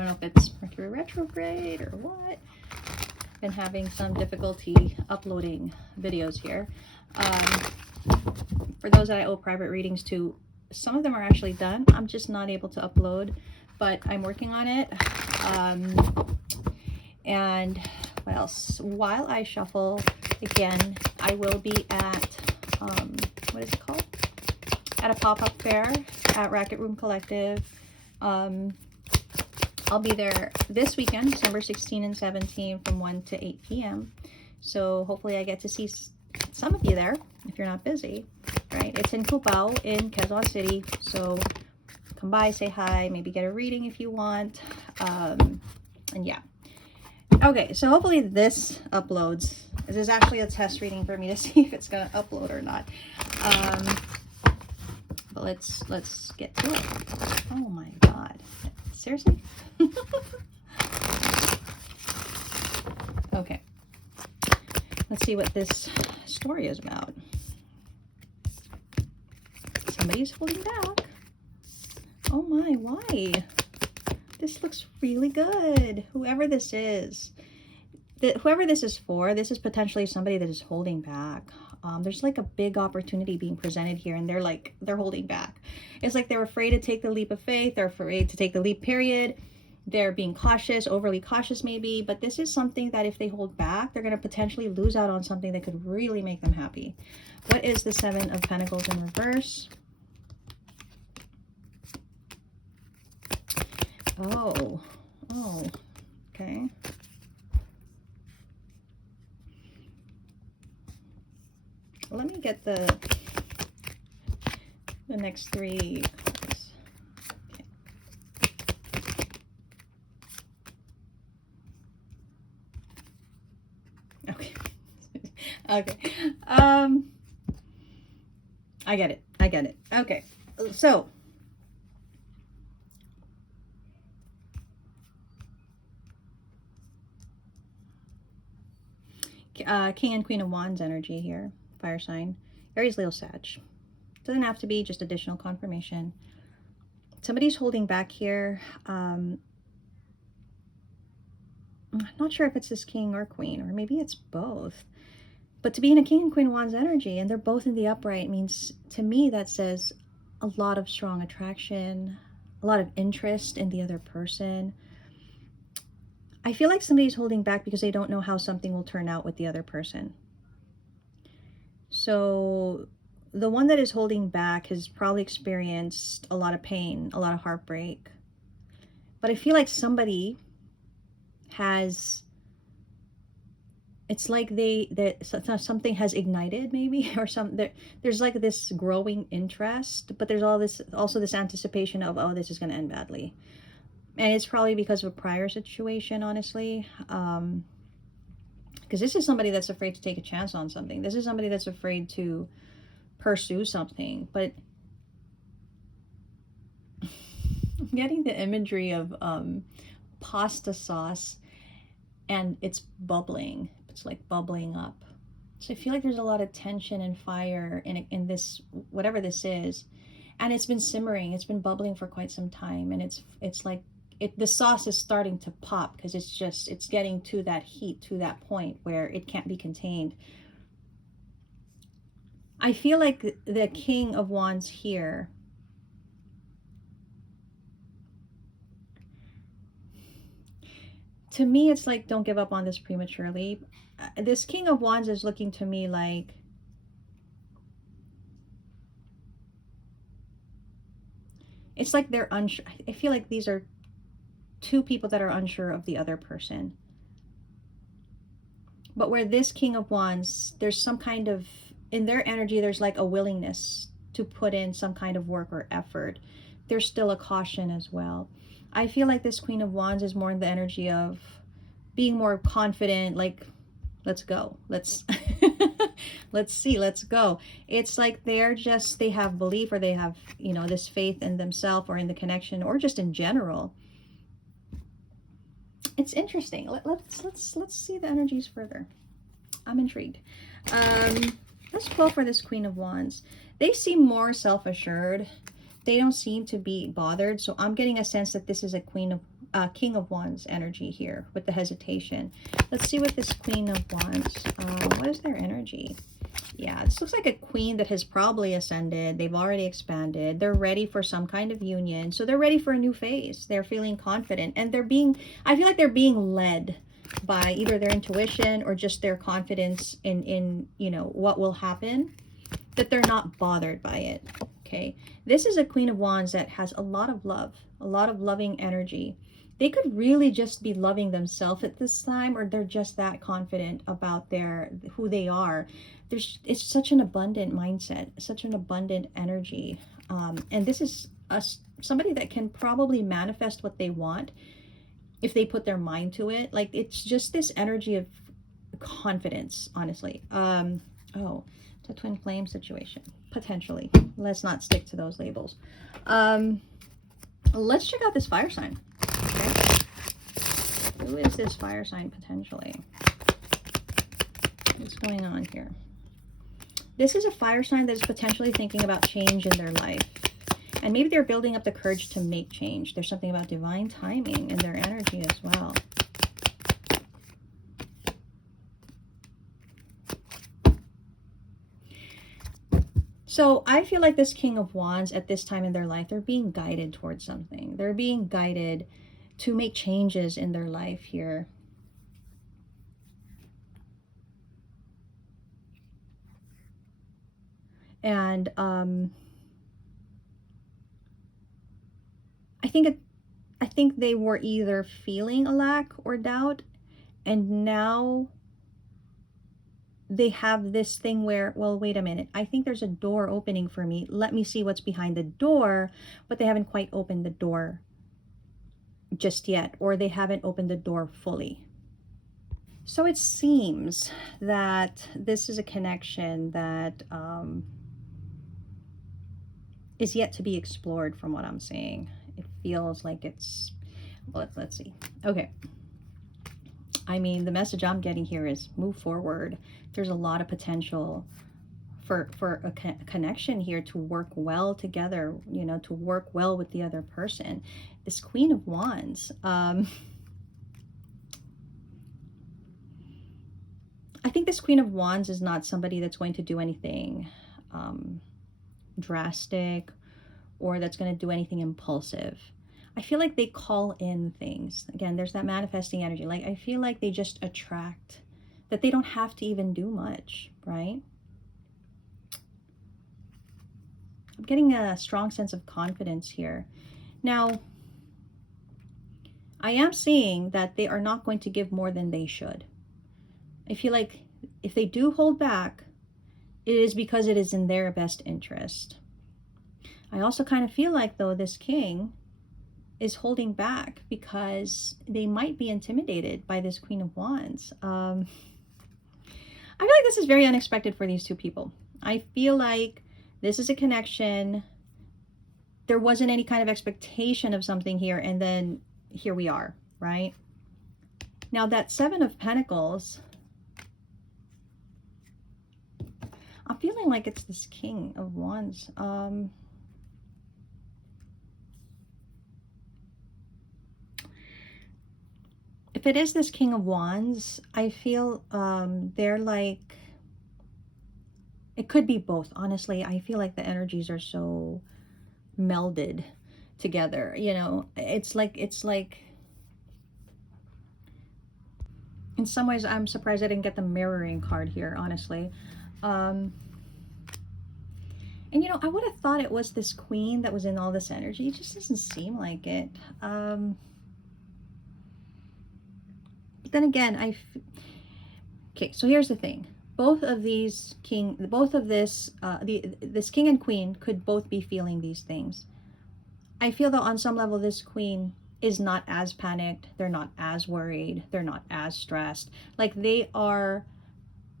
don't know if it's Mercury retrograde or what. Been having some difficulty uploading videos here. For those that I owe private readings to, some of them are actually done. I'm just not able to upload, but I'm working on it. And what else? While I shuffle, again, I will be at, what is it called? At a pop-up fair at Racket Room Collective. I'll be there this weekend, December 16 and 17 from 1 to 8 p.m. So hopefully I get to see some of you there if you're not busy, right? It's in Cubao in Quezon City. So come by, say hi, maybe get a reading if you want. And yeah. Okay, so hopefully this uploads. This is actually a test reading for me to see if it's going to upload or not. But let's get to it. Oh my God. Seriously? Okay. Let's see what this story is about. Somebody's holding back. Oh my, why? This looks really good. Whoever this is. Whoever this is for, this is potentially somebody that is holding back. There's like a big opportunity being presented here, and they're holding back. It's like they're afraid to take the leap of faith. They're afraid to take the leap, period. They're being cautious, overly cautious maybe, but this is something that if they hold back, they're going to potentially lose out on something that could really make them happy. What is the Seven of Pentacles in reverse? Oh, okay. Let me get the next three cards. Okay. Okay. I get it. I get it. Okay. So King and Queen of Wands energy here. Fire sign. Aries, Leo, Sag. Doesn't have to be, just additional confirmation. Somebody's holding back here. I'm not sure if it's this king or queen, or maybe it's both. But to be in a King and Queen of Wands energy, and they're both in the upright, means, to me, that says a lot of strong attraction, a lot of interest in the other person. I feel like somebody's holding back because they don't know how something will turn out with the other person. So the one that is holding back has probably experienced a lot of pain, a lot of heartbreak. But I feel like somebody has, it's like something has ignited maybe, or there's like this growing interest, but there's also this anticipation of, oh, this is going to end badly. And it's probably because of a prior situation, honestly. Because this is somebody that's afraid to take a chance on something. This is somebody that's afraid to pursue something. But I'm getting the imagery of pasta sauce, and it's bubbling. It's like bubbling up. So I feel like there's a lot of tension and fire in this, whatever this is. And it's been simmering. It's been bubbling for quite some time. And it's like, the sauce is starting to pop because it's getting to that heat, to that point where it can't be contained. I feel like the King of Wands here, to me, it's like, don't give up on this prematurely. This King of Wands is looking to me like, it's like they're unsure. I feel like these are two people that are unsure of the other person. But where this King of Wands, there's some kind of, in their energy, there's like a willingness to put in some kind of work or effort. There's still a caution as well. I feel like this Queen of Wands is more in the energy of being more confident, like, let's go. Let's see, let's go. It's like they have belief, or they have, you know, this faith in themselves or in the connection, or just in general. It's interesting. Let's see the energies further. I'm intrigued. Let's pull for this Queen of Wands. They seem more self-assured. They don't seem to be bothered. So I'm getting a sense that this is a Queen of King of Wands energy here with the hesitation. Let's see what this Queen of Wands, what is their energy? Yeah, this looks like a queen that has probably ascended. They've already expanded. They're ready for some kind of union. So they're ready for a new phase. They're feeling confident. And they're being, I feel like they're being led by either their intuition or just their confidence in you know, what will happen. That they're not bothered by it. Okay. This is a Queen of Wands that has a lot of love. A lot of loving energy. They could really just be loving themselves at this time, or they're just that confident about who they are. It's such an abundant mindset, such an abundant energy. And this is somebody that can probably manifest what they want if they put their mind to it. Like, it's just this energy of confidence, honestly. Oh, it's a twin flame situation, potentially. Let's not stick to those labels. Let's check out this fire sign. Okay. Who is this fire sign potentially? What's going on here? This is a fire sign that is potentially thinking about change in their life. And maybe they're building up the courage to make change. There's something about divine timing in their energy as well. So I feel like this King of Wands at this time in their life, they're being guided towards something. They're being guided to make changes in their life here. And I think they were either feeling a lack or doubt, and now they have this thing where, well, wait a minute, I think there's a door opening for me. Let me see what's behind the door, but they haven't quite opened the door just yet, or they haven't opened the door fully. So it seems that this is a connection that is yet to be explored from what I'm seeing. It feels like it's, let's see. Okay. I mean, the message I'm getting here is move forward. There's a lot of potential for a connection here to work well together, you know, to work well with the other person. This Queen of Wands, I think this Queen of Wands is not somebody that's going to do anything drastic or that's going to do anything impulsive. I feel like they call in things. Again, there's that manifesting energy. Like, I feel like they just attract, that they don't have to even do much, right? I'm getting a strong sense of confidence here. Now, I am seeing that they are not going to give more than they should. I feel like if they do hold back, it is because it is in their best interest. I also kind of feel like, though, this king is holding back because they might be intimidated by this Queen of Wands. I feel like this is very unexpected for these two people. I feel like this is a connection. There wasn't any kind of expectation of something here, and then here we are, right? Now that Seven of Pentacles, I'm feeling like it's this King of Wands. If it is this King of Wands, I feel they're like, it could be both. Honestly, I feel like the energies are so melded together. You know, it's like, in some ways, I'm surprised I didn't get the mirroring card here, honestly. And, you know, I would have thought it was this queen that was in all this energy. It just doesn't seem like it. But then again, okay, so here's the thing. Both of these this king and queen could both be feeling these things. I feel that on some level, this queen is not as panicked. They're not as worried. They're not as stressed. Like, they are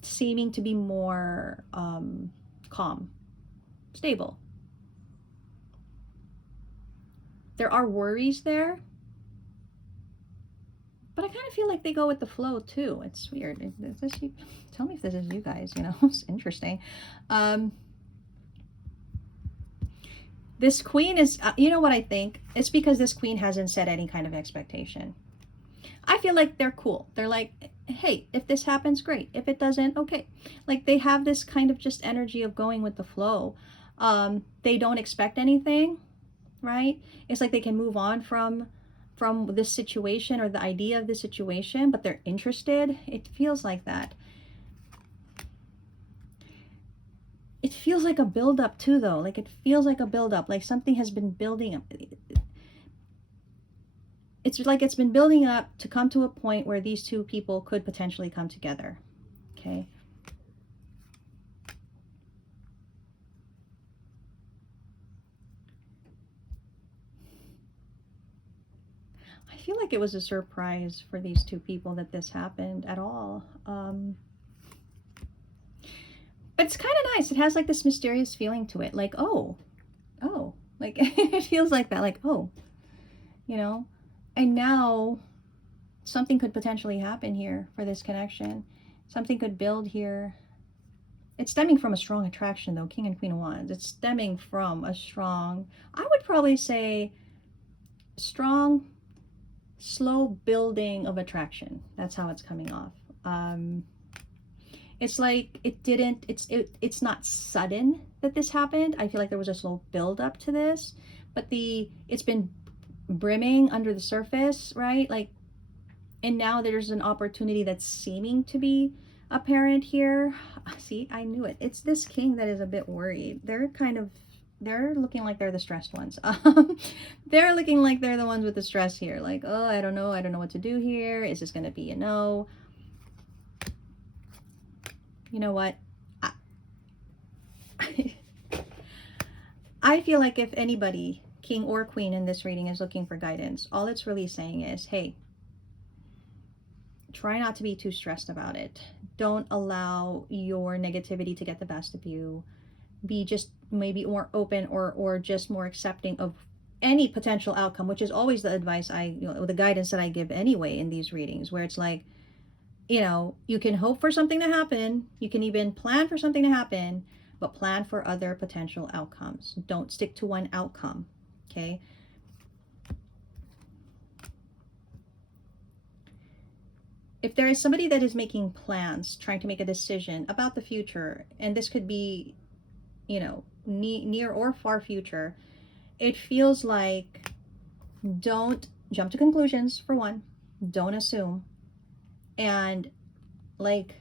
seeming to be more calm, stable. There are worries there, but I kind of feel like they go with the flow too. It's weird. Tell me if this is you guys, you know. It's interesting. This queen is, you know what I think? It's because this queen hasn't set any kind of expectation. I feel like they're cool. They're like, hey, if this happens, great. If it doesn't, okay. Like they have this kind of just energy of going with the flow. They don't expect anything, right? It's like they can move on from this situation or the idea of this situation, but they're interested. It feels like that. It feels like a build-up too, though. Like it feels like a build-up, like something has been building up. It's like it's been building up to come to a point where these two people could potentially come together. Okay. I feel like it was a surprise for these two people that this happened at all. But it's kind of nice. It has like this mysterious feeling to it. Like, oh, like it feels like that. Like, oh, you know, and now something could potentially happen here for this connection. Something could build here. It's stemming from a strong attraction, though, King and Queen of Wands. It's stemming from a strong, I would probably say, strong, slow building of attraction. That's how it's coming off. It's like it's not sudden that this happened. I feel like there was a slow build up to this, but it's been brimming under the surface, right? Like, and now there's an opportunity that's seeming to be apparent here. See, I knew it. It's this king that is a bit worried. They're looking like they're the stressed ones. They're looking like they're the ones with the stress here. Like, oh, I don't know what to do here. Is this going to be a no? You know what? I feel like if anybody, king or queen in this reading, is looking for guidance, all it's really saying is, hey, try not to be too stressed about it. Don't allow your negativity to get the best of you. Be just maybe more open or just more accepting of any potential outcome, which is always the advice the guidance that I give anyway in these readings, where it's like, you can hope for something to happen. You can even plan for something to happen, but plan for other potential outcomes. Don't stick to one outcome, okay? If there is somebody that is making plans, trying to make a decision about the future, and this could be, near or far future, it feels like don't jump to conclusions, for one. Don't assume. And like,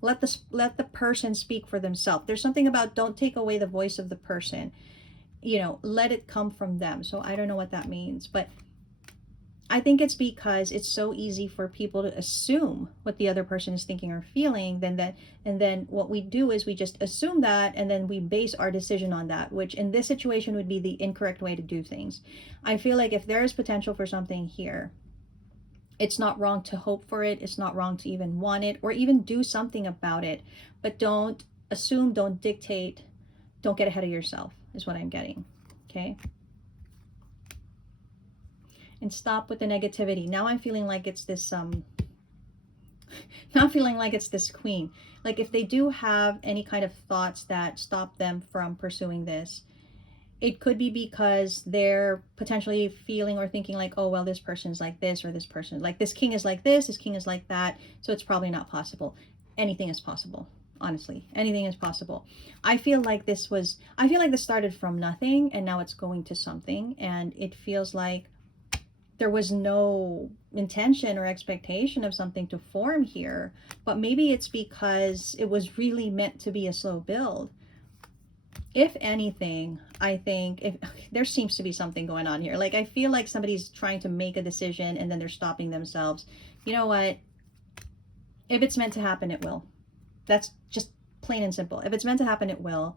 let the person speak for themselves. There's something about don't take away the voice of the person. Let it come from them. So I don't know what that means, but I think it's because it's so easy for people to assume what the other person is thinking or feeling, and then what we do is we just assume that, and then we base our decision on that, which in this situation would be the incorrect way to do things. I feel like if there is potential for something here, it's not wrong to hope for it. It's not wrong to even want it or even do something about it, but don't assume, don't dictate, don't get ahead of yourself is what I'm getting, okay? And stop with the negativity. Now I'm feeling like it's this now I'm feeling like it's this queen. Like if they do have any kind of thoughts that stop them from pursuing this, it could be because they're potentially feeling or thinking like, oh, well, this person's like this, or this person, like this king is like this king is like that, so it's probably not possible. Anything is possible. Honestly, anything is possible. I feel like this started from nothing and now it's going to something, and it feels like there was no intention or expectation of something to form here, but maybe it's because it was really meant to be a slow build. If anything, I think if there seems to be something going on here. Like I feel like somebody's trying to make a decision and then they're stopping themselves. You know what? If it's meant to happen, it will. That's just plain and simple. If it's meant to happen, it will.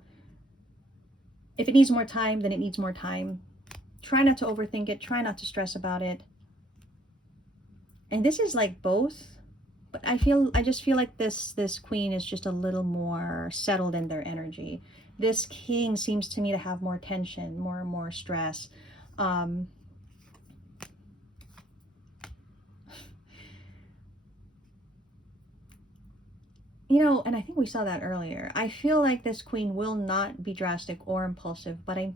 If it needs more time, then it needs more time. Try not to overthink it. Try not to stress about it. And this is like both, but I just feel like this queen is just a little more settled in their energy. This king seems to me to have more tension, more stress. you know, and I think we saw that earlier. I feel like this queen will not be drastic or impulsive, but I'm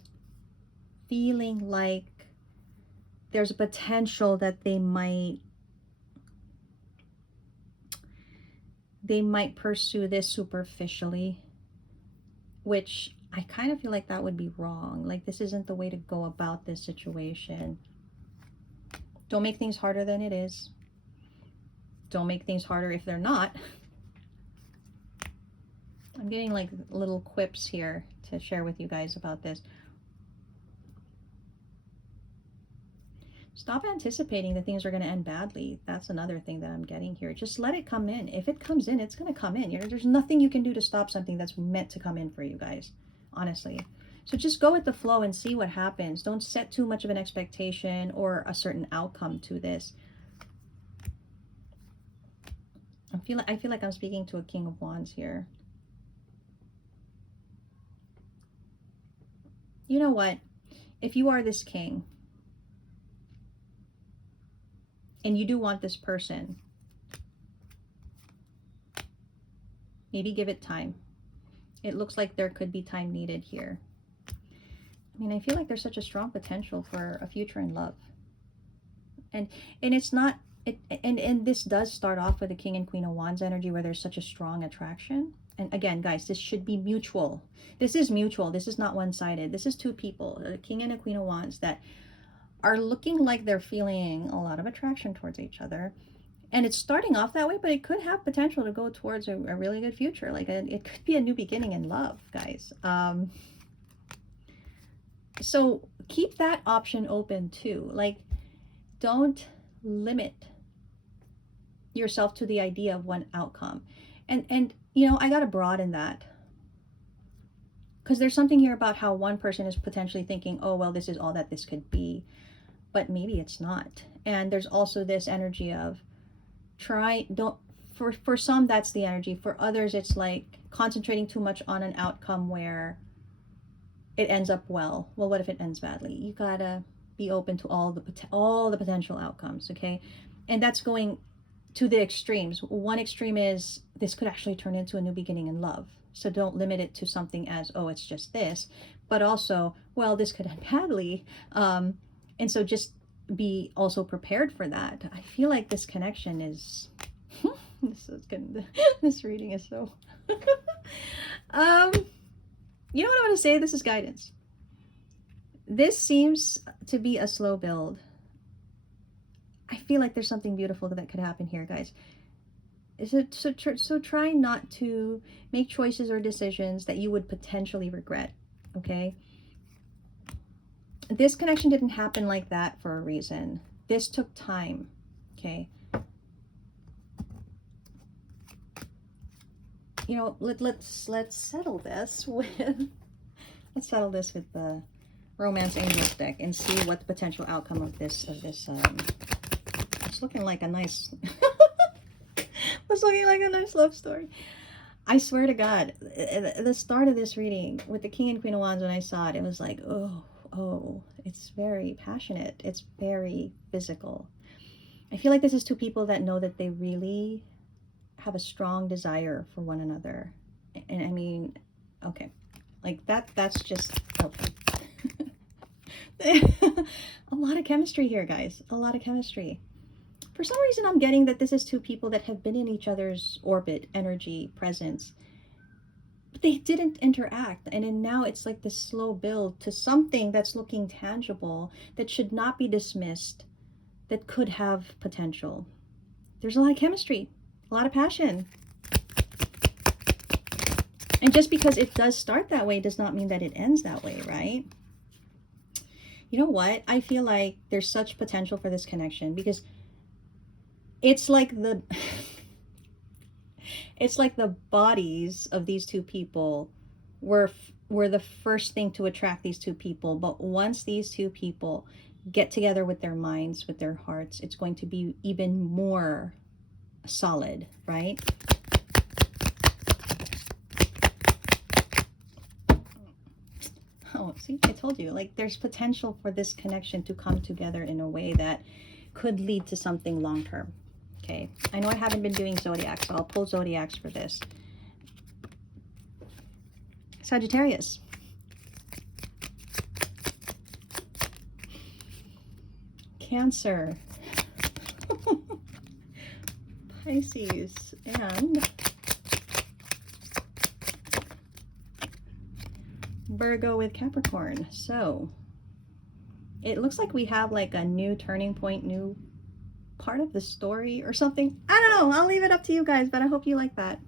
feeling like there's a potential that they might pursue this superficially, which I kind of feel like that would be wrong. Like, this isn't the way to go about this situation. Don't make things harder than it is. Don't make things harder if they're not. I'm getting like little quips here to share with you guys about this. Stop anticipating that things are going to end badly. That's another thing that I'm getting here. Just let it come in. If it comes in, it's going to come in. You know, there's nothing you can do to stop something that's meant to come in for you guys, honestly. So just go with the flow and see what happens. Don't set too much of an expectation or a certain outcome to this. I feel like I'm speaking to a King of Wands here. You know what? If you are this king, and you do want this person, maybe give it time. It looks like there could be time needed here. I mean, I feel like there's such a strong potential for a future in love. And it's not, and this does start off with the King and Queen of Wands energy, where there's such a strong attraction. And again, guys, this should be mutual. This is mutual. This is not one-sided. This is two people, a King and a Queen of Wands, that are looking like they're feeling a lot of attraction towards each other. And it's starting off that way, but it could have potential to go towards a really good future. Like, it could be a new beginning in love, guys. So keep that option open too. Like, don't limit yourself to the idea of one outcome. And you know, I got to broaden that, because there's something here about how one person is potentially thinking, oh, well, this is all that this could be. But maybe it's not. And there's also this energy of for some, that's the energy. For others, it's like concentrating too much on an outcome where it ends up well. Well, what if it ends badly? You gotta be open to all the potential outcomes, okay? And that's going to the extremes. One extreme is this could actually turn into a new beginning in love. So don't limit it to something as, oh, it's just this. But also, well, this could end badly. And so just be also prepared for that. I feel like this connection is, this is good. This reading is so, you know what I want to say? This is guidance. This seems to be a slow build. I feel like there's something beautiful that could happen here, guys. So try not to make choices or decisions that you would potentially regret, okay? This connection didn't happen like that for a reason. This took time, okay? You know, let's settle this with the Romance Angels deck and see what the potential outcome of this it's looking like a nice it's looking like a nice love story. I swear to God, at the start of this reading with the King and Queen of Wands, when I saw it, it was like, oh, it's very passionate. It's very physical. I feel like this is two people that know that they really have a strong desire for one another. And I mean, okay, like that's just, okay. A lot of chemistry here, guys. A lot of chemistry. For some reason, I'm getting that this is two people that have been in each other's orbit, energy, presence, but they didn't interact. And then now it's like this slow build to something that's looking tangible, that should not be dismissed, that could have potential. There's a lot of chemistry, a lot of passion. And just because it does start that way does not mean that it ends that way, right? You know what? I feel like there's such potential for this connection, because it's like the bodies of these two people were the first thing to attract these two people. But once these two people get together with their minds, with their hearts, it's going to be even more solid, right? Oh, see, I told you, like, there's potential for this connection to come together in a way that could lead to something long-term. Okay, I know I haven't been doing zodiacs, so I'll pull zodiacs for this. Sagittarius. Cancer. Pisces. And Virgo with Capricorn. So it looks like we have like a new turning point, new part of the story or something. I don't know. I'll leave it up to you guys, but I hope you like that.